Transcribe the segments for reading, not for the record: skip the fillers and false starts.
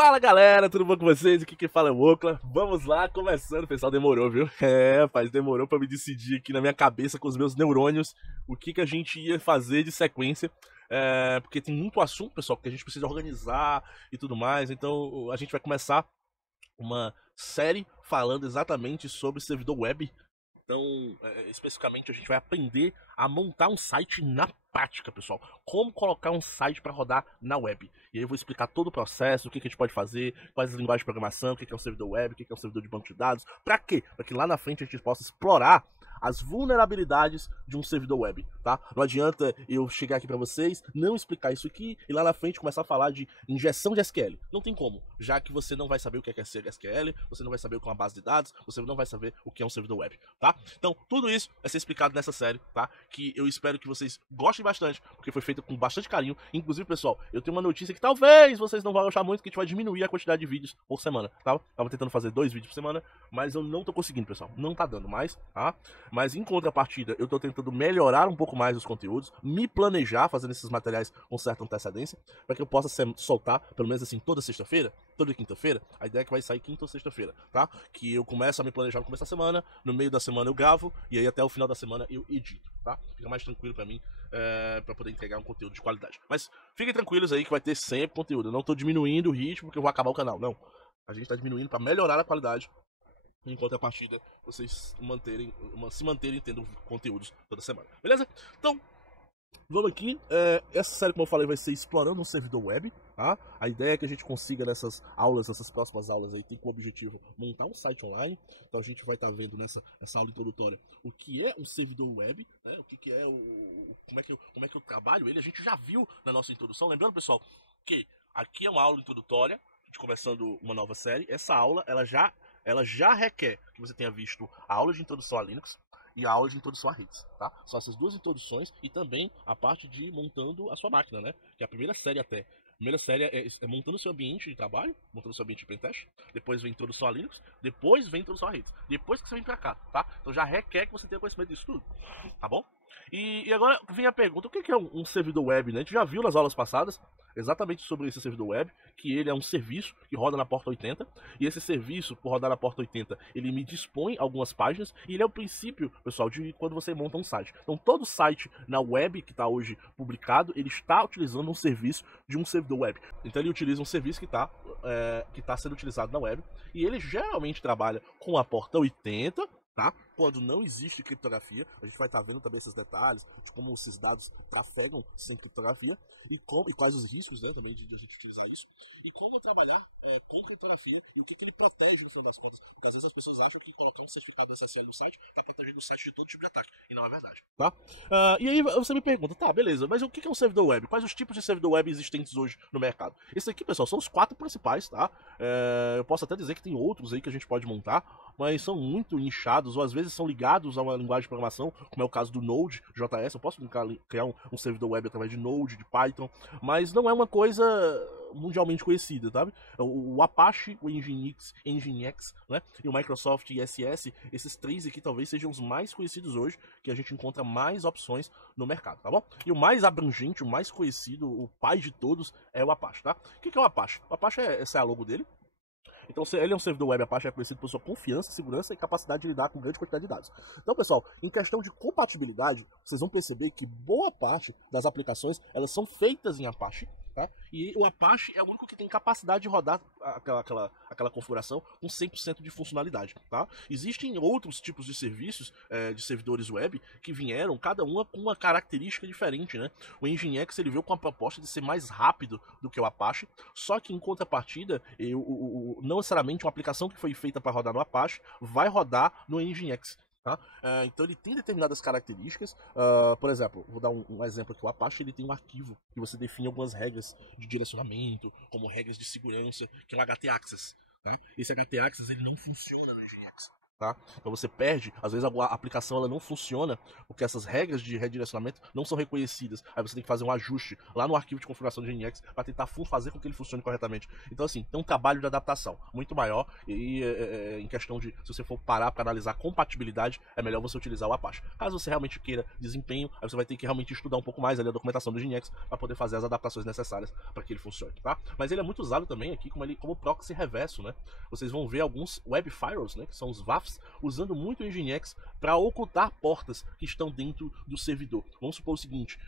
Fala galera, tudo bom com vocês? Aqui quem fala é o Okla. Vamos lá, começando, pessoal, demorou, viu? Rapaz, demorou pra me decidir aqui na minha cabeça com os meus neurônios o que a gente ia fazer de sequência. Porque tem muito assunto, pessoal, que a gente precisa organizar e tudo mais. Então a gente vai começar uma série falando exatamente sobre servidor web. Então, especificamente, a gente vai aprender a montar um site na prática, pessoal. Como colocar um site para rodar na web. E aí eu vou explicar todo o processo, o que a gente pode fazer, quais as linguagens de programação, o que é um servidor web, o que é um servidor de banco de dados. Para quê? Para que lá na frente a gente possa explorar as vulnerabilidades de um servidor web, tá? Não adianta eu chegar aqui para vocês, não explicar isso aqui e lá na frente começar a falar de injeção de SQL. Não tem como, já que você não vai saber o que é SQL, você não vai saber o que é uma base de dados, você não vai saber o que é um servidor web, tá? Então, tudo isso vai ser explicado nessa série, tá? Que eu espero que vocês gostem bastante, porque foi feita com bastante carinho. Inclusive, pessoal, eu tenho uma notícia que talvez vocês não vão gostar muito, que a gente vai diminuir a quantidade de vídeos por semana, tá? Tava tentando fazer 2 vídeos por semana, mas eu não tô conseguindo, pessoal. Não tá dando mais, tá? Mas em contrapartida, eu tô tentando melhorar um pouco mais os conteúdos, me planejar fazendo esses materiais com certa antecedência, para que eu possa soltar, pelo menos assim, toda sexta-feira, toda quinta-feira. A ideia é que vai sair quinta ou sexta-feira, tá? Que eu começo a me planejar no começo da semana, no meio da semana eu gravo, e aí até o final da semana eu edito, tá? Fica mais tranquilo pra mim, pra poder entregar um conteúdo de qualidade. Mas fiquem tranquilos aí que vai ter sempre conteúdo. Eu não tô diminuindo o ritmo porque eu vou acabar o canal, não. A gente tá diminuindo para melhorar a qualidade. Em contrapartida, vocês se manterem tendo conteúdos toda semana. Beleza? Então, vamos aqui. Essa série, como eu falei, vai ser explorando um servidor web. Tá? A ideia é que a gente consiga nessas aulas, nessas próximas aulas aí, tem como objetivo montar um site online. Então a gente vai estar vendo nessa aula introdutória o que é um servidor web, né? O que é como é que eu trabalho ele. A gente já viu na nossa introdução. Lembrando, pessoal, que aqui é uma aula introdutória, a gente começando uma nova série. Essa aula, ela já requer que você tenha visto a aula de introdução a Linux e a aula de introdução a redes, tá? São essas duas introduções e também a parte de montando a sua máquina, né? Que é a primeira série até. A primeira série é montando o seu ambiente de trabalho, montando o seu ambiente de pentest, depois vem introdução a Linux, depois vem introdução a redes, depois que você vem pra cá, tá? Então já requer que você tenha conhecimento disso tudo, tá bom? E agora vem a pergunta, o que é um servidor web, né? A gente já viu nas aulas passadas exatamente sobre esse servidor web, que ele é um serviço que roda na porta 80, e esse serviço, por rodar na porta 80, ele me dispõe algumas páginas, e ele é o princípio, pessoal, de quando você monta um site. Então todo site na web que está hoje publicado, ele está utilizando um serviço de um servidor web. Então ele utiliza um serviço que está sendo utilizado na web, e ele geralmente trabalha com a porta 80, tá? Quando não existe criptografia, a gente vai estar vendo também esses detalhes, de como esses dados trafegam sem criptografia, e quais os riscos, né, também de a gente utilizar isso, e como trabalhar com criptografia e o que ele protege no final das contas. Porque às vezes as pessoas acham que colocar um certificado SSL no site está protegendo o site de todo tipo de ataque, e não é verdade. Tá? E aí você me pergunta, tá, beleza, mas o que é um servidor web? Quais os tipos de servidor web existentes hoje no mercado? Esse aqui, pessoal, são os 4 principais, tá? Eu posso até dizer que tem outros aí que a gente pode montar, mas são muito nichados, ou às vezes são ligados a uma linguagem de programação, como é o caso do Node.js. Eu posso criar um servidor web através de Node, de Python, mas não é uma coisa mundialmente conhecida, sabe? O Apache, o Nginx, né? E o Microsoft ISS, esses 3 aqui talvez sejam os mais conhecidos hoje, que a gente encontra mais opções no mercado, tá bom? E o mais abrangente, o mais conhecido, o pai de todos é o Apache, tá? O que é o Apache? O Apache essa é a logo dele. Então, ele é um servidor web, Apache é conhecido por sua confiança, segurança e capacidade de lidar com grande quantidade de dados. Então, pessoal, em questão de compatibilidade, vocês vão perceber que boa parte das aplicações, elas são feitas em Apache, tá? E o Apache é o único que tem capacidade de rodar aquela configuração com 100% de funcionalidade, tá? Existem outros tipos de serviços, de servidores web, que vieram, cada uma com uma característica diferente, né? O Nginx, ele veio com a proposta de ser mais rápido do que o Apache, só que em contrapartida, não necessariamente uma aplicação que foi feita para rodar no Apache vai rodar no Nginx. Tá? Então ele tem determinadas características. Por exemplo, vou dar um exemplo aqui. O Apache ele tem um arquivo que você define algumas regras de direcionamento, como regras de segurança, que é o HT-Access. Tá? Esse HT-Access ele não funciona no Nginx. Tá? Então você perde, às vezes a aplicação ela não funciona, porque essas regras de redirecionamento não são reconhecidas. Aí você tem que fazer um ajuste lá no arquivo de configuração de NX para tentar fazer com que ele funcione corretamente. Então assim, tem um trabalho de adaptação muito maior e em questão de, se você for parar para analisar compatibilidade, é melhor você utilizar o Apache. Caso você realmente queira desempenho, aí você vai ter que realmente estudar um pouco mais ali a documentação do NX para poder fazer as adaptações necessárias para que ele funcione, tá? Mas ele é muito usado também aqui como proxy reverso, né? Vocês vão ver alguns web firewalls, né, que são os WAFs, usando muito o Nginx para ocultar portas que estão dentro do servidor. Vamos supor o seguinte,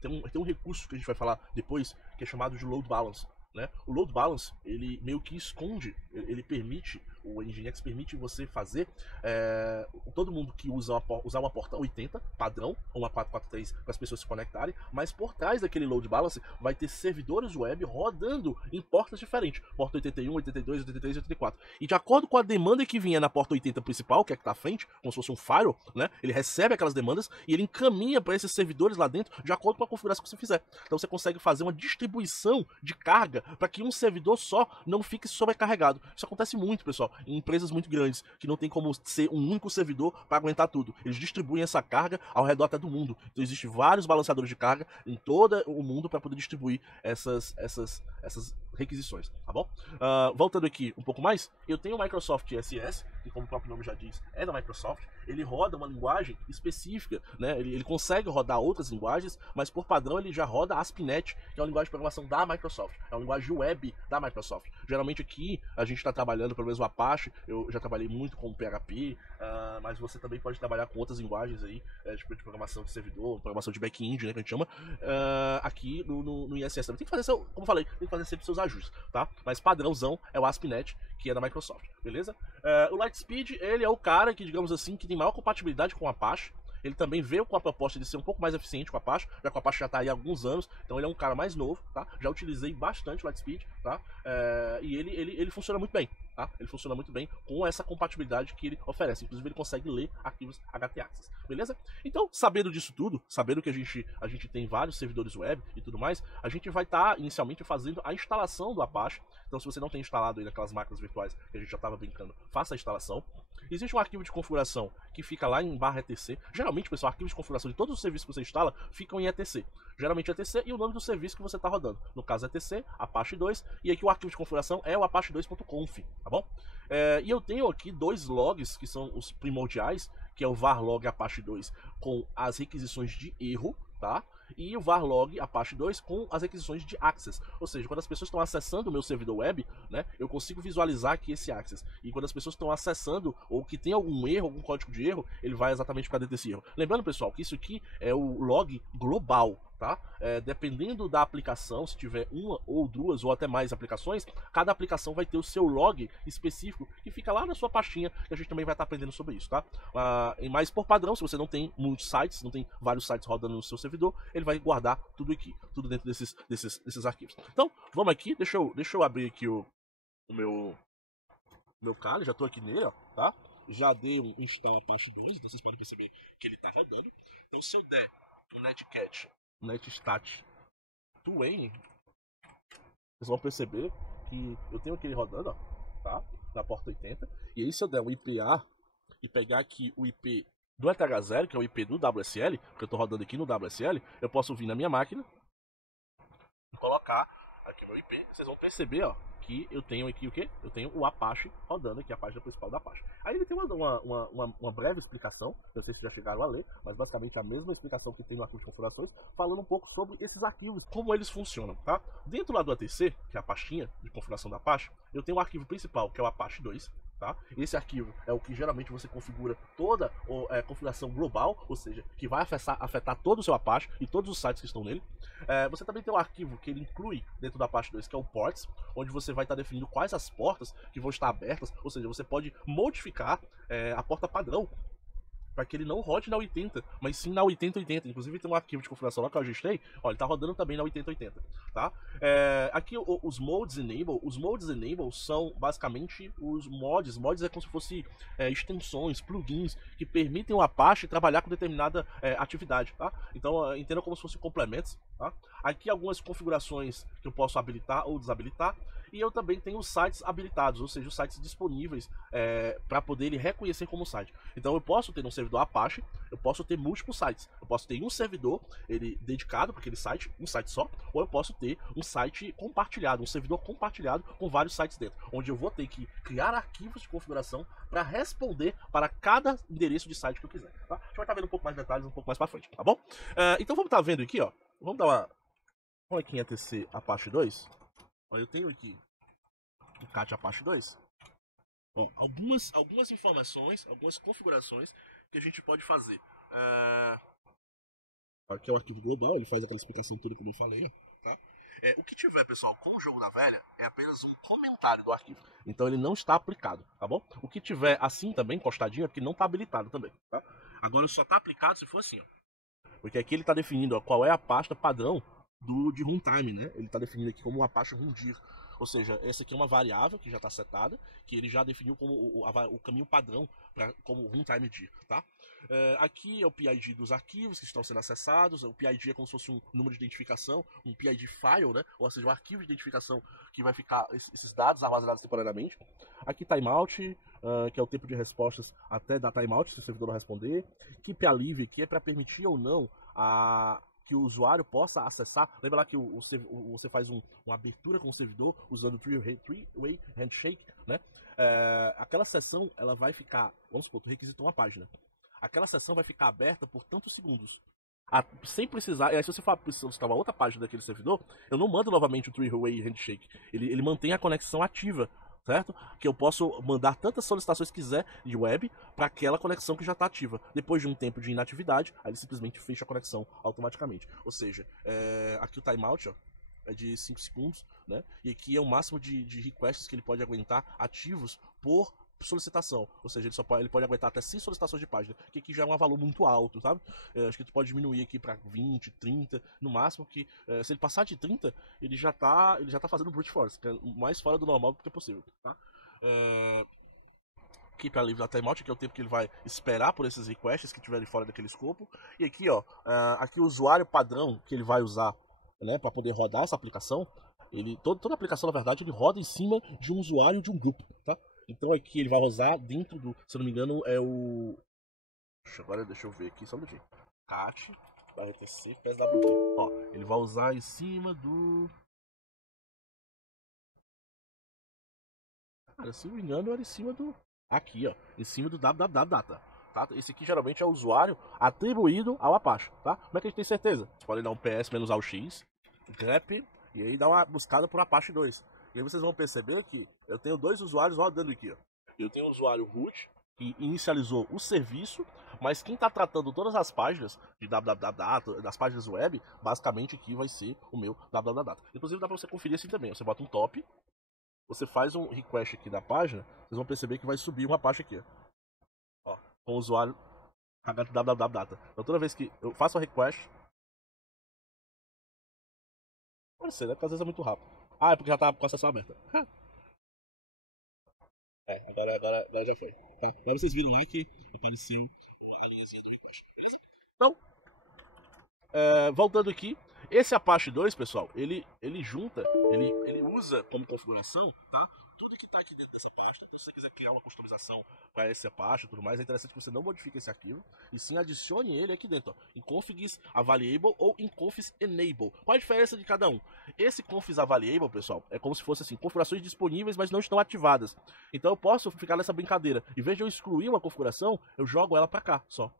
tem um recurso que a gente vai falar depois, que é chamado de load balance. Né? O load balance, ele meio que esconde, ele permite, o Nginx permite você fazer, todo mundo que usar uma porta 80, padrão, ou uma 443 para as pessoas se conectarem, mas por trás daquele load balance vai ter servidores web rodando em portas diferentes, porta 81, 82, 83 e 84. E de acordo com a demanda que vier na porta 80 principal, que é que está à frente, como se fosse um firewall, né? Ele recebe aquelas demandas e ele encaminha para esses servidores lá dentro de acordo com a configuração que você fizer. Então você consegue fazer uma distribuição de carga para que um servidor só não fique sobrecarregado. Isso acontece muito, pessoal, em empresas muito grandes, que não tem como ser um único servidor para aguentar tudo. Eles distribuem essa carga ao redor até do mundo. Então existem vários balanceadores de carga em todo o mundo para poder distribuir essas requisições, tá bom? Voltando aqui um pouco mais, eu tenho o Microsoft SS, que como o próprio nome já diz, é da Microsoft. Ele roda uma linguagem específica, né? Ele consegue rodar outras linguagens, mas por padrão ele já roda ASP.NET, que é uma linguagem de programação da Microsoft, é uma linguagem web da Microsoft. Geralmente aqui a gente está trabalhando pelo menos o Apache, eu já trabalhei muito com o PHP, mas você também pode trabalhar com outras linguagens aí, tipo de programação de servidor, programação de back-end, né, que a gente chama, aqui no ISS também. Tem que fazer, como eu falei, tem que fazer sempre seus ajustes, tá? Mas padrãozão é o ASP.NET, que é da Microsoft, beleza? O Lightspeed, ele é o cara que, digamos assim, que tem maior compatibilidade com o Apache. Ele também veio com a proposta de ser um pouco mais eficiente com o Apache, já que o Apache já está aí há alguns anos, então ele é um cara mais novo, tá? Já utilizei bastante o Lightspeed, tá? E ele funciona muito bem, tá? Ele funciona muito bem com essa compatibilidade que ele oferece. Inclusive ele consegue ler arquivos htaccess, beleza? Então, sabendo disso tudo, sabendo que a gente tem vários servidores web e tudo mais, a gente vai estar inicialmente fazendo a instalação do Apache. Então, se você não tem instalado aí naquelas máquinas virtuais que a gente já estava brincando, faça a instalação. Existe um arquivo de configuração que fica lá em /etc. Geralmente, pessoal, arquivos de configuração de todos os serviços que você instala ficam em etc. Geralmente etc e o nome do serviço que você está rodando. No caso, etc, Apache 2, e aqui o arquivo de configuração é o apache2.conf, tá bom? E eu tenho aqui dois logs que são os primordiais, que é o varlog Apache 2 com as requisições de erro, tá? E o varlog Apache 2 com as requisições de access. Ou seja, quando as pessoas estão acessando o meu servidor web, né, eu consigo visualizar aqui esse access. E quando as pessoas estão acessando ou que tem algum erro, algum código de erro, ele vai exatamente para dentro desse erro. Lembrando, pessoal, que isso aqui é o log global, tá? Dependendo da aplicação, se tiver uma ou duas ou até mais aplicações, cada aplicação vai ter o seu log específico que fica lá na sua pastinha, que a gente também vai estar aprendendo sobre isso, tá? Mas por padrão, se você não tem muitos sites, não tem vários sites rodando no seu servidor, ele vai guardar tudo aqui, tudo dentro desses arquivos. Então, vamos aqui, deixa eu abrir aqui o meu Kali, já estou aqui nele, ó, tá? Já dei um install Apache 2, então vocês podem perceber que ele está rodando. Então, se eu der o netcat netstat to n, vocês vão perceber que eu tenho aquele rodando, ó, tá? Na porta 80. E aí, se eu der um IPA e pegar aqui o IP do ETH0, que é o IP do WSL, que eu estou rodando aqui no WSL, eu posso vir na minha máquina, colocar aqui meu IP, vocês vão perceber, ó, que eu tenho aqui o quê? Eu tenho o Apache rodando aqui, a página principal da Apache. Aí ele tem uma breve explicação, não sei se já chegaram a ler, mas basicamente a mesma explicação que tem no arquivo de configurações, falando um pouco sobre esses arquivos, como eles funcionam, tá? Dentro lá do ATC, que é a pastinha de configuração da Apache, eu tenho o arquivo principal, que é o Apache 2, tá? Esse arquivo é o que geralmente você configura toda a configuração global, ou seja, que vai afetar todo o seu Apache e todos os sites que estão nele. Você também tem um arquivo que ele inclui dentro da Apache 2, que é o ports, onde você vai estar definindo quais as portas que vão estar abertas, ou seja, você pode modificar a porta padrão para que ele não rode na 80, mas sim na 8080. Inclusive tem um arquivo de configuração lá que eu registrei, ó, ele tá rodando também na 8080, tá? Aqui os modes enable são basicamente os mods. Mods é como se fosse extensões, plugins que permitem o Apache trabalhar com determinada atividade, tá? Então entenda como se fossem complementos Tá? Aqui algumas configurações que eu posso habilitar ou desabilitar. E eu também tenho os sites habilitados, ou seja, os sites disponíveis para poder ele reconhecer como site. Então eu posso ter um servidor Apache, eu posso ter múltiplos sites. Eu posso ter um servidor ele dedicado para aquele site, um site só, ou eu posso ter um site compartilhado, um servidor compartilhado com vários sites dentro, onde eu vou ter que criar arquivos de configuração para responder para cada endereço de site que eu quiser. Tá? A gente vai estar vendo um pouco mais detalhes um pouco mais para frente, tá bom? Então vamos estar vendo aqui, ó. Vamos dar uma aqui em ATC Apache 2. Olha, eu tenho aqui o CAT Apache 2. Bom, algumas informações, algumas configurações que a gente pode fazer. Aqui é o arquivo global, ele faz aquela explicação toda como eu falei, tá? O que tiver, pessoal, com o jogo da velha é apenas um comentário do arquivo. Então ele não está aplicado, tá bom? O que tiver assim também, encostadinho, é porque não está habilitado também, tá? Agora só está aplicado se for assim, ó. Porque aqui ele está definindo, ó, qual é a pasta padrão de runtime, né? Ele está definindo aqui como uma pasta rundir. Ou seja, essa aqui é uma variável que já está setada, que ele já definiu como o caminho padrão como runtime dir, tá? Aqui é o PID dos arquivos que estão sendo acessados. O PID é como se fosse um número de identificação, um PID file, né? Ou seja, um arquivo de identificação que vai ficar esses dados armazenados temporariamente. Aqui timeout, que é o tempo de respostas até dar timeout, se o servidor não responder. Keep alive, que é para permitir ou não que o usuário possa acessar. Lembra lá que você faz uma abertura com o servidor usando o three-way handshake, né? Aquela sessão ela vai ficar, vamos supor, tu requisitou uma página. Aquela sessão vai ficar aberta por tantos segundos. Sem precisar. E aí, se você for solicitar uma outra página daquele servidor, eu não mando novamente o three-way handshake. Ele mantém a conexão ativa. Certo? Que eu posso mandar tantas solicitações quiser de web para aquela conexão que já está ativa. Depois de um tempo de inatividade, aí ele simplesmente fecha a conexão automaticamente. Ou seja, aqui o timeout ó, é de 5 segundos, né? E aqui é o máximo de requests que ele pode aguentar ativos por solicitação, ou seja, ele pode aguentar até 100 solicitações de página, que aqui já é um valor muito alto, sabe? Acho que tu pode diminuir aqui para 20, 30, no máximo, que se ele passar de 30, ele já tá fazendo brute force, que é mais fora do normal do que é possível, tá? Keep alive da timeout, que é o tempo que ele vai esperar por esses requests que estiverem fora daquele escopo. E aqui, ó, aqui o usuário padrão que ele vai usar, né, para poder rodar essa aplicação, toda aplicação, na verdade, ele roda em cima de um usuário de um grupo, tá? Então aqui ele vai usar dentro do, se eu não me engano, é o... Agora deixa eu ver aqui, só um minutinho. cat /etc pswd. Ó, ele vai usar em cima do... Cara, se não me engano, era em cima do... Aqui, ó, em cima do www.data. Tá? Esse aqui geralmente é o usuário atribuído ao Apache, tá? Como é que a gente tem certeza? Você pode dar um ps-aux, grep, e aí dar uma buscada por Apache 2. E aí vocês vão perceber que eu tenho dois usuários rodando aqui, ó. Eu tenho o usuário root, que inicializou o serviço, mas quem está tratando todas as páginas de www, das páginas web, basicamente aqui vai ser o meu www. Inclusive dá para você conferir assim também. Você bota um top, você faz um request aqui da página, vocês vão perceber que vai subir uma página aqui, ó, com o usuário www. Então toda vez que eu faço a request, pode ser, né? Porque às vezes é muito rápido. Ah, é porque já tá com a sessão aberta. Agora já foi. Tá? Agora vocês viram lá que apareceu a linhazinha do request, beleza? Então, voltando aqui, esse Apache 2, pessoal, ele junta, ele usa como configuração, tá? Tudo que tá aqui dentro dessa página. Então, se você quiser criar uma customização para esse Apache e tudo mais, é interessante que você não modifique esse arquivo, e sim adicione ele aqui dentro, ó, em configs available ou em configs enable. Qual a diferença de cada um? Esse configs available, pessoal, é como se fosse assim, configurações disponíveis, mas não estão ativadas. Então eu posso ficar nessa brincadeira. Em vez de eu excluir uma configuração, eu jogo ela para cá, só.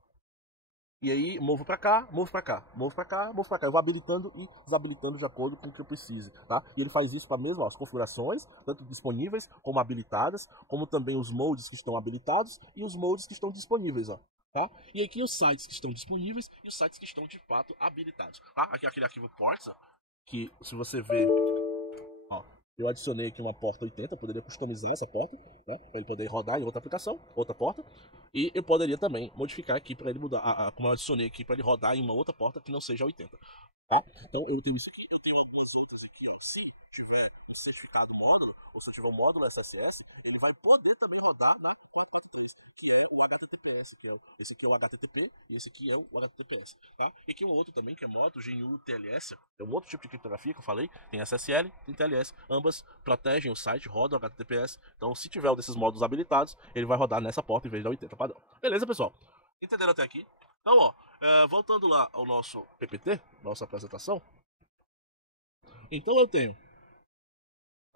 E aí, movo pra cá, movo pra cá, movo pra cá, movo pra cá. Eu vou habilitando e desabilitando de acordo com o que eu precise, tá? E ele faz isso para mesmo, ó, as configurações, tanto disponíveis como habilitadas, como também os modes que estão habilitados e os modes que estão disponíveis, ó. Tá? E aqui os sites que estão disponíveis e os sites que estão de fato habilitados, tá? Aqui aquele arquivo ports, ó, que se você ver, ó, eu adicionei aqui uma porta 80, eu poderia customizar essa porta, né, para ele poder rodar em outra aplicação, outra porta. E eu poderia também modificar aqui para ele mudar, como eu adicionei aqui, para ele rodar em uma outra porta que não seja 80. Tá? Então eu tenho isso aqui, eu tenho algumas outras aqui, ó. Se tiver um certificado módulo, ou se eu tiver um módulo SSS, ele vai poder também rodar na 443, que é o HTTPS, esse aqui é o HTTP e esse aqui é o HTTPS, tá? E aqui um outro também, que é modo GNU TLS, é um outro tipo de criptografia que eu falei, tem SSL, tem TLS, ambas protegem o site, rodam o HTTPS, então se tiver um desses módulos habilitados, ele vai rodar nessa porta em vez da 80 padrão. Beleza, pessoal? Entenderam até aqui? Então, ó, voltando lá ao nosso PPT, nossa apresentação, então eu tenho.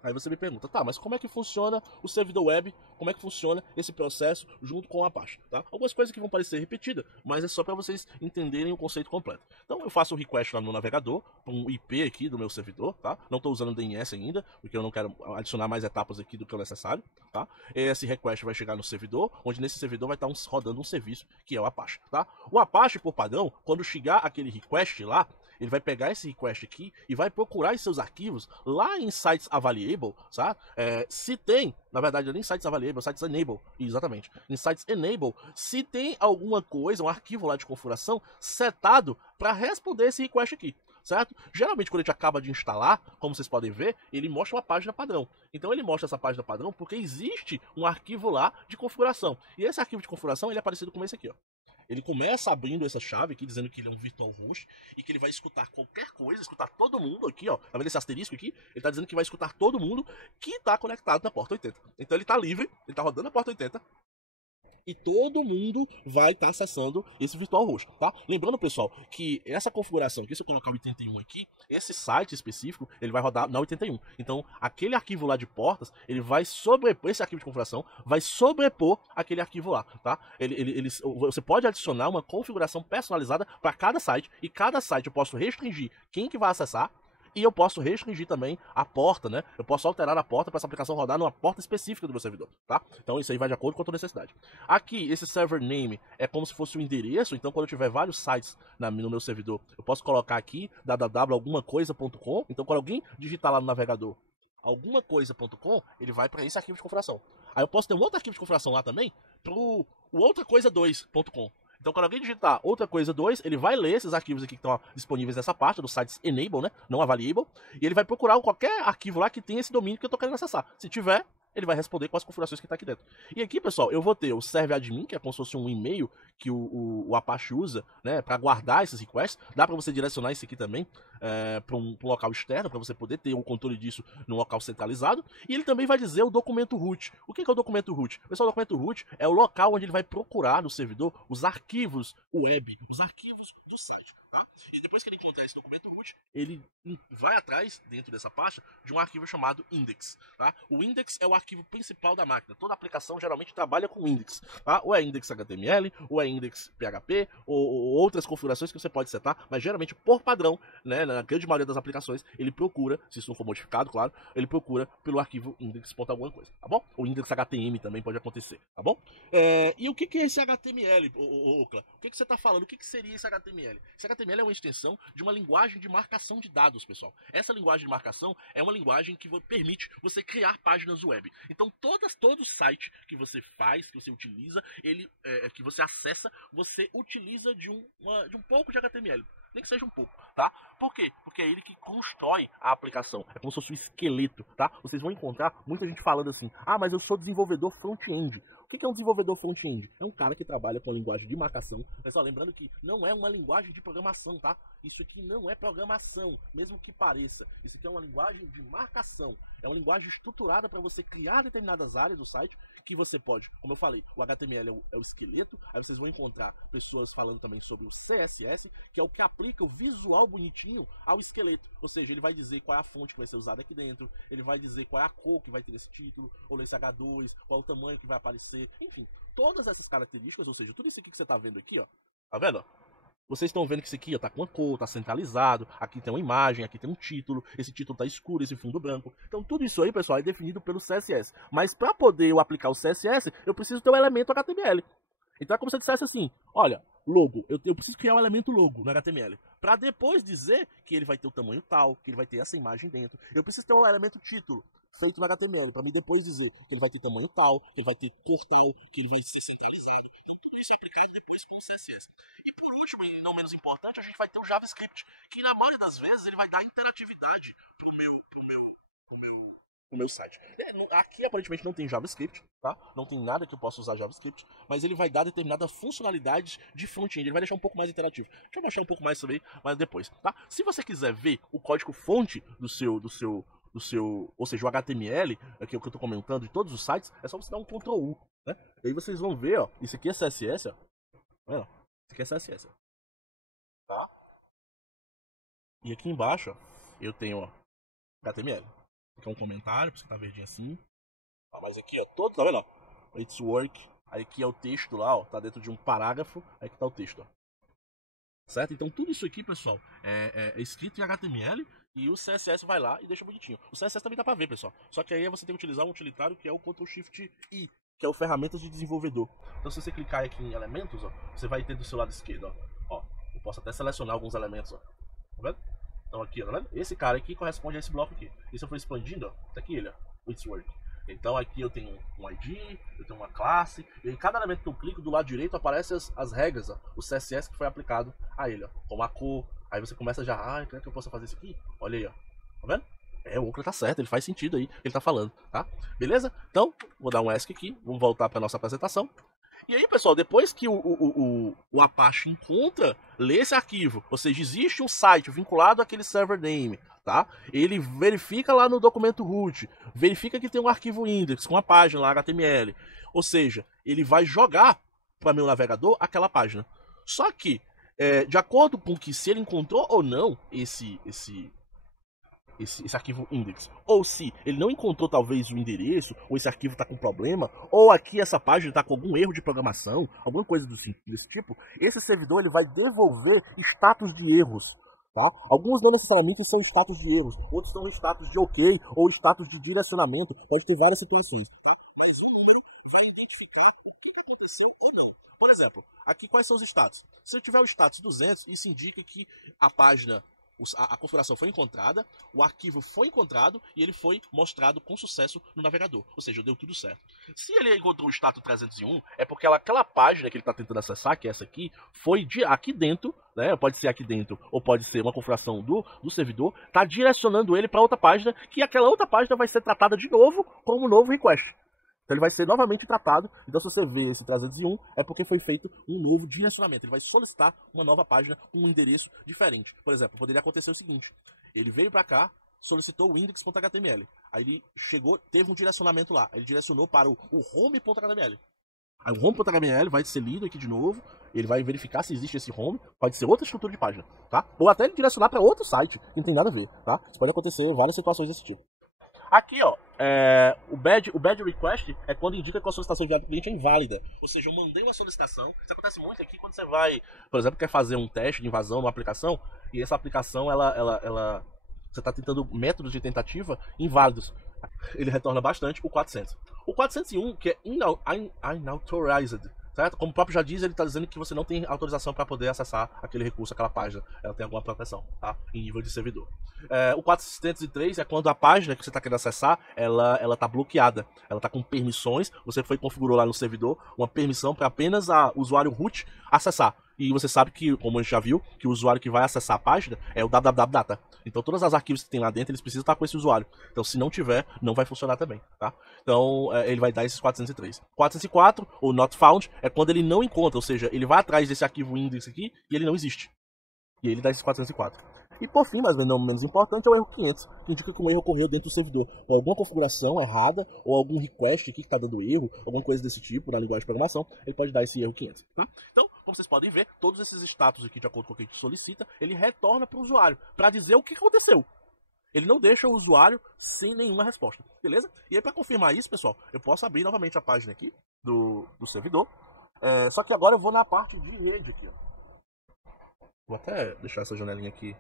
Aí você me pergunta, tá, mas como é que funciona o servidor web? Como é que funciona esse processo junto com o Apache, tá? Algumas coisas que vão parecer repetidas, mas é só para vocês entenderem o conceito completo. Então eu faço um request lá no navegador, um IP aqui do meu servidor, tá? Não estou usando DNS ainda, porque eu não quero adicionar mais etapas aqui do que é necessário, tá? Esse request vai chegar no servidor, onde nesse servidor vai estar rodando um serviço que é o Apache, tá? O Apache, por padrão, quando chegar aquele request lá, ele vai pegar esse request aqui e vai procurar em seus arquivos lá em sites available, sabe? Se tem, na verdade, nem sites available, sites enable, exatamente. Em sites enable, se tem alguma coisa, um arquivo lá de configuração setado para responder esse request aqui. Certo? Geralmente, quando a gente acaba de instalar, como vocês podem ver, ele mostra uma página padrão. Então, ele mostra essa página padrão porque existe um arquivo lá de configuração. E esse arquivo de configuração ele é parecido com esse aqui, ó. Ele começa abrindo essa chave aqui, dizendo que ele é um virtual host e que ele vai escutar qualquer coisa, escutar todo mundo aqui, ó. Tá vendo esse asterisco aqui? Ele tá dizendo que vai escutar todo mundo que tá conectado na porta 80. Então ele tá livre, ele tá rodando a porta 80. E todo mundo vai estar acessando esse virtual host, tá? Lembrando, pessoal, que essa configuração aqui, se eu colocar o 81 aqui, esse site específico, ele vai rodar na 81. Então, aquele arquivo lá de portas, ele vai sobrepor, esse arquivo de configuração, vai sobrepor aquele arquivo lá, tá? Você pode adicionar uma configuração personalizada para cada site, e cada site eu posso restringir quem que vai acessar, e eu posso restringir também a porta, né? Eu posso alterar a porta para essa aplicação rodar numa porta específica do meu servidor, tá? Então isso aí vai de acordo com a tua necessidade. Aqui, esse server name é como se fosse o endereço, então quando eu tiver vários sites no meu servidor, eu posso colocar aqui www.algumacoisa.com, então quando alguém digitar lá no navegador algumacoisa.com, ele vai para esse arquivo de configuração. Aí eu posso ter um outro arquivo de configuração lá também pro outracoisa2.com. Então, quando alguém digitar outra coisa 2, ele vai ler esses arquivos aqui que estão disponíveis nessa parte, dos sites enable, né? Não available. E ele vai procurar qualquer arquivo lá que tenha esse domínio que eu estou querendo acessar. Se tiver, ele vai responder com as configurações que está aqui dentro. E aqui, pessoal, eu vou ter o serve admin, que é como se fosse um e-mail que o Apache usa, né, para guardar esses requests. Dá para você direcionar isso aqui também para um local externo, para você poder ter o controle disso num local centralizado. E ele também vai dizer o documento root. O que é o documento root? Pessoal, o documento root é o local onde ele vai procurar no servidor os arquivos web, os arquivos do site. Tá? E depois que ele encontrar esse documento root, ele vai atrás, dentro dessa pasta, de um arquivo chamado index. Tá? O index é o arquivo principal da máquina. Toda aplicação geralmente trabalha com index. Tá? Ou é index HTML, ou é index PHP, ou outras configurações que você pode setar, mas geralmente, por padrão, né, na grande maioria das aplicações, ele procura, se isso não for modificado, claro, ele procura pelo arquivo index. Alguma coisa, tá bom? O index HTML também pode acontecer, tá bom? E o que é esse HTML, Ocla? O que você está falando? O que seria esse HTML? Esse HTML é uma extensão de uma linguagem de marcação de dados, pessoal. Essa linguagem de marcação é uma linguagem que permite você criar páginas web. Então, todo site que você faz, que você utiliza, que você acessa, você utiliza de um pouco de HTML. Nem que seja um pouco, tá? Por quê? Porque é ele que constrói a aplicação. É como se fosse um esqueleto, tá? Vocês vão encontrar muita gente falando assim: ah, mas eu sou desenvolvedor front-end. O que é um desenvolvedor front-end? É um cara que trabalha com a linguagem de marcação. Mas só lembrando que não é uma linguagem de programação, tá? Isso aqui não é programação, mesmo que pareça. Isso aqui é uma linguagem de marcação. É uma linguagem estruturada para você criar determinadas áreas do site que você pode, como eu falei, o HTML é o esqueleto. Aí vocês vão encontrar pessoas falando também sobre o CSS, que é o que aplica o visual bonitinho ao esqueleto. Ou seja, ele vai dizer qual é a fonte que vai ser usada aqui dentro, ele vai dizer qual é a cor que vai ter esse título, ou nesse H2, qual é o tamanho que vai aparecer, enfim, todas essas características, ou seja, tudo isso aqui que você está vendo aqui, ó, tá vendo? Vocês estão vendo que isso aqui ó, tá com a cor, tá centralizado, aqui tem uma imagem, aqui tem um título, esse título tá escuro, esse fundo branco. Então tudo isso aí, pessoal, é definido pelo CSS. Mas para poder eu aplicar o CSS, eu preciso ter o elemento HTML. Então é como se eu dissesse assim, olha, logo, eu preciso criar um elemento logo no HTML. Para depois dizer que ele vai ter o tamanho tal, que ele vai ter essa imagem dentro. Eu preciso ter um elemento título feito no HTML, para mim depois dizer que ele vai ter tamanho tal, que ele vai ter cor tal, que ele vai ser centralizado. Então tudo isso é aplicado depois com o CSS. E por último, e não menos importante, a gente vai ter o JavaScript, que na maioria das vezes ele vai dar interatividade pro meu o meu site. Aqui aparentemente não tem JavaScript, tá? Não tem nada que eu possa usar JavaScript, mas ele vai dar determinadas funcionalidades de front-end, ele vai deixar um pouco mais interativo. Deixa eu mostrar um pouco mais também, mas depois, tá? Se você quiser ver o código fonte do seu, ou seja, o HTML, que é o que eu tô comentando de todos os sites, é só você dar um Ctrl U, né? E aí vocês vão ver, ó, isso aqui é CSS, ó. Olha, isso aqui é CSS, ó. Tá? E aqui embaixo, ó, eu tenho, ó, HTML. Aqui é um comentário, por isso que tá verdinho assim. Mas aqui, ó, todo, tá vendo, ó? It's work. Aí aqui é o texto lá, ó, tá dentro de um parágrafo. Aí que tá o texto, ó. Certo? Então tudo isso aqui, pessoal, é escrito em HTML e o CSS vai lá e deixa bonitinho. O CSS também dá pra ver, pessoal. Só que aí você tem que utilizar um utilitário que é o Ctrl+Shift+I, que é o ferramentas de desenvolvedor. Então se você clicar aqui em elementos, ó, você vai ter do seu lado esquerdo, ó. Eu posso até selecionar alguns elementos, ó. Tá vendo? Então aqui, ó, tá vendo? Esse cara aqui corresponde a esse bloco aqui. E se eu for expandindo, ó, tá aqui ele, ó. It's work. Então aqui eu tenho um ID, eu tenho uma classe, e em cada elemento que eu clico, do lado direito aparecem as regras, ó, o CSS que foi aplicado a ele, ó, como a cor. Aí você começa já, como é que eu posso fazer isso aqui? Olha aí, ó, tá vendo? O Ocla tá certo, ele faz sentido aí, ele tá falando, tá? Beleza? Então, vou dar um ESC aqui, vamos voltar pra nossa apresentação. E aí, pessoal, depois que o Apache encontra, lê esse arquivo, ou seja, existe um site vinculado àquele server name, tá? Ele verifica lá no documento root, verifica que tem um arquivo index com a página lá, HTML. Ou seja, ele vai jogar para meu navegador aquela página. Só que, de acordo com que se ele encontrou ou não esse arquivo index, ou se ele não encontrou talvez o endereço, ou esse arquivo está com problema, ou aqui essa página está com algum erro de programação, alguma coisa desse tipo, esse servidor ele vai devolver status de erros. Tá? Alguns não necessariamente são status de erros, outros são status de ok, ou status de direcionamento, pode ter várias situações. Tá? Mas um número vai identificar o que aconteceu ou não. Por exemplo, aqui quais são os status? Se eu tiver o status 200, isso indica que a página, a configuração foi encontrada, o arquivo foi encontrado e ele foi mostrado com sucesso no navegador. Ou seja, deu tudo certo. Se ele encontrou o status 301, é porque aquela página que ele está tentando acessar, que é essa aqui, foi aqui dentro, né? Pode ser aqui dentro ou pode ser uma configuração do servidor, está direcionando ele para outra página, que aquela outra página vai ser tratada de novo como um novo request. Então ele vai ser novamente tratado. Então se você vê esse 301, é porque foi feito um novo direcionamento. Ele vai solicitar uma nova página com um endereço diferente. Por exemplo, poderia acontecer o seguinte. Ele veio para cá, solicitou o index.html. Aí ele chegou, teve um direcionamento lá. Ele direcionou para o home.html. Aí o home.html vai ser lido aqui de novo. Ele vai verificar se existe esse home. Pode ser outra estrutura de página, tá? Ou até ele direcionar para outro site, que não tem nada a ver, tá? Isso pode acontecer várias situações desse tipo. Aqui, ó, o bad request é quando indica que a solicitação enviada do cliente é inválida. Ou seja, eu mandei uma solicitação. Isso acontece muito aqui quando você vai, por exemplo, quer fazer um teste de invasão numa aplicação e essa aplicação, você está tentando métodos de tentativa inválidos. Ele retorna bastante o 400. O 401, que é unauthorized, certo? Como o próprio já diz, ele está dizendo que você não tem autorização para poder acessar aquele recurso, aquela página. Ela tem alguma proteção, tá? Em nível de servidor. O 403 é quando a página que você está querendo acessar, ela está bloqueada. Ela está com permissões. Você configurou lá no servidor uma permissão para apenas o usuário root acessar. E você sabe que, como a gente já viu, que o usuário que vai acessar a página é o www.data. Então todas as arquivos que tem lá dentro, eles precisam estar com esse usuário. Então se não tiver, não vai funcionar também, tá? Então ele vai dar esses 403. 404, ou not found, é quando ele não encontra, ou seja, ele vai atrás desse arquivo index aqui e ele não existe. E aí ele dá esses 404. E por fim, mas não menos importante, é o erro 500, que indica que um erro ocorreu dentro do servidor. Ou alguma configuração errada, ou algum request aqui que está dando erro, alguma coisa desse tipo na linguagem de programação, ele pode dar esse erro 500. Tá? Então, como vocês podem ver, todos esses status aqui, de acordo com o que a gente solicita, ele retorna para o usuário, para dizer o que aconteceu. Ele não deixa o usuário sem nenhuma resposta, beleza? E aí, para confirmar isso, pessoal, eu posso abrir novamente a página aqui do servidor. Só que agora eu vou na parte de rede aqui, ó. Vou até deixar essa janelinha aqui.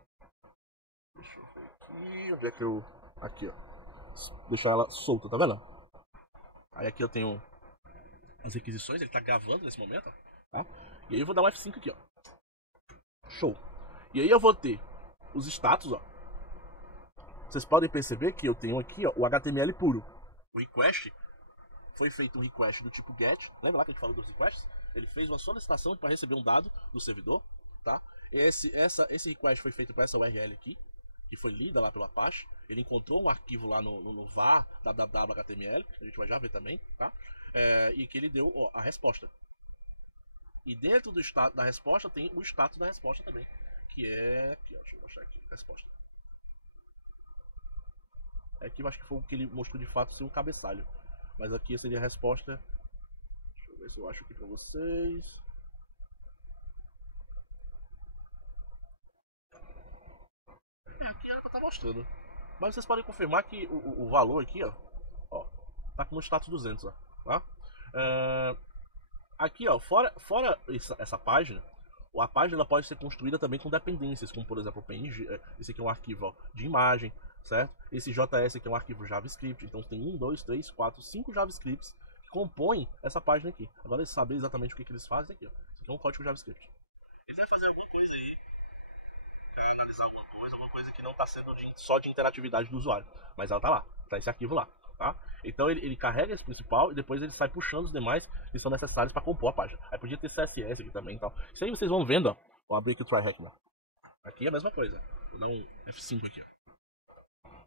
Deixa eu ver aqui. Onde é que eu. Aqui, ó. Deixar ela solta, tá vendo? Aí aqui eu tenho as requisições, ele tá gravando nesse momento, ó. Tá? E aí eu vou dar um F5 aqui, ó. Show. E aí eu vou ter os status, ó. Vocês podem perceber que eu tenho aqui, ó, o HTML puro. O request foi feito um request do tipo GET. Lembra lá que a gente falou dos requests? Ele fez uma solicitação para receber um dado do servidor, tá? Esse request foi feito para essa URL aqui. que foi lida lá pelo Apache, ele encontrou um arquivo lá no var www.html, a gente vai já ver também, tá? E que ele deu a resposta. E dentro do estado da resposta tem o status da resposta também, que é aqui, ó, deixa eu mostrar aqui, resposta. Aqui eu acho que foi o que ele mostrou de fato ser um cabeçalho, mas aqui seria a resposta. Deixa eu ver se eu acho aqui pra vocês. Aqui era o que eu tava mostrando. Mas vocês podem confirmar que o valor aqui, ó, tá com o status 200, ó, tá? Aqui, ó, fora essa página, a página pode ser construída também com dependências, como por exemplo o PNG, esse aqui é um arquivo ó, de imagem, certo? Esse JS aqui é um arquivo JavaScript, então tem 1, 2, 3, 4, 5 JavaScripts que compõem essa página aqui. Agora saber exatamente o que eles fazem aqui, ó. Isso aqui é um código JavaScript. Eles vão fazer alguma coisa aí, analisar alguma coisa que não está sendo só de interatividade do usuário, mas ela tá lá, tá esse arquivo lá, tá? Então ele carrega esse principal e depois ele sai puxando os demais que são necessários para compor a página. Aí podia ter CSS aqui também e tal. Isso aí vocês vão vendo, ó. Vou abrir aqui o TryHack, né? Aqui é a mesma coisa. F5 aqui.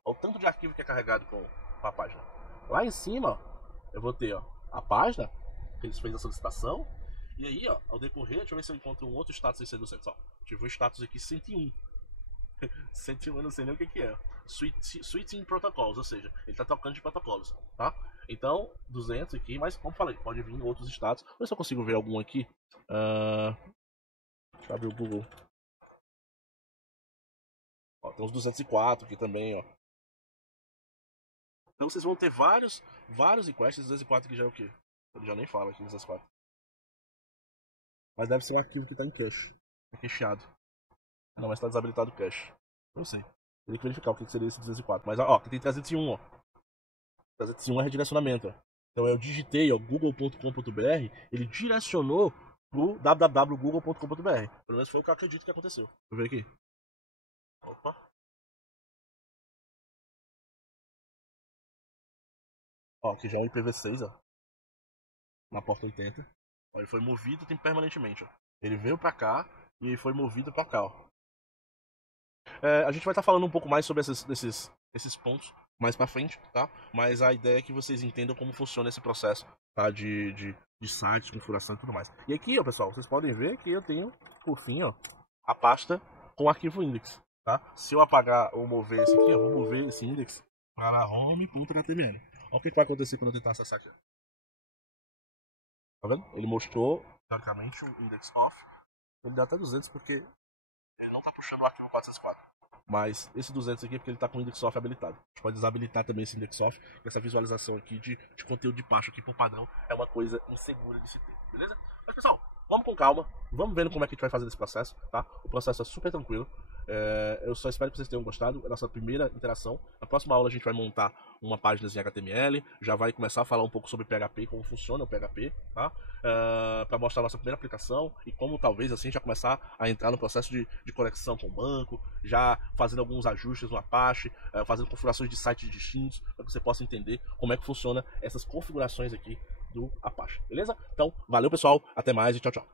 Olha o tanto de arquivo que é carregado com a página. Lá em cima, ó, eu vou ter ó, a página que eles fez a solicitação. E aí, ó, ao decorrer, deixa eu ver se eu encontro um outro status em C200. Ó, tive um status aqui 101. 101 eu não sei nem o que é. Switching protocols, ou seja, ele está trocando de protocolos, tá? Então, 200 aqui, mas como falei, pode vir outros status. Vamos ver se eu consigo ver algum aqui. Deixa eu abrir o Google. Ó, tem uns 204 aqui também, ó. Então vocês vão ter vários requests. 204 aqui já é o quê? Ele já nem fala aqui, 204. Mas deve ser um arquivo que está em cache. É cacheado. Não, mas está desabilitado o cache. Não sei. Teria que verificar o que seria esse 204. Mas ó, aqui tem 301, ó. 301 é redirecionamento, ó. Então eu digitei, ó, google.com.br, ele direcionou pro www.google.com.br. Pelo menos foi o que eu acredito que aconteceu. Deixa eu ver aqui. Opa. Ó, aqui já é um IPv6, ó. Na porta 80. Ó, ele foi movido permanentemente, ó. Ele veio pra cá e foi movido pra cá, ó. A gente vai estar falando um pouco mais sobre esses pontos mais pra frente, tá? Mas a ideia é que vocês entendam como funciona esse processo, tá? De sites, configuração e tudo mais. E aqui, ó, pessoal, vocês podem ver que eu tenho, por fim, ó, a pasta com o arquivo index, tá? Se eu apagar ou mover esse aqui, eu vou mover esse index para home.html. Olha o que vai acontecer quando eu tentar acessar aqui. Tá vendo? Ele mostrou, teoricamente, o index off. Ele dá até 200 porque ele não tá puxando o arquivo 404. Mas esse 200 aqui é porque ele está com o index off habilitado. A gente pode desabilitar também esse index off. Essa visualização aqui de conteúdo de baixo aqui por padrão é uma coisa insegura de se ter, beleza? Mas pessoal, vamos com calma. Vamos vendo como é que a gente vai fazer esse processo, tá? O processo é super tranquilo. Eu só espero que vocês tenham gostado. É a nossa primeira interação. Na próxima aula a gente vai montar uma página em HTML. Já vai começar a falar um pouco sobre PHP, como funciona o PHP, tá? Para mostrar a nossa primeira aplicação e como talvez assim já começar a entrar no processo de conexão com o banco, já fazendo alguns ajustes no Apache, fazendo configurações de sites distintos, para que você possa entender como é que funciona essas configurações aqui do Apache, beleza? Então, valeu pessoal, até mais e tchau, tchau.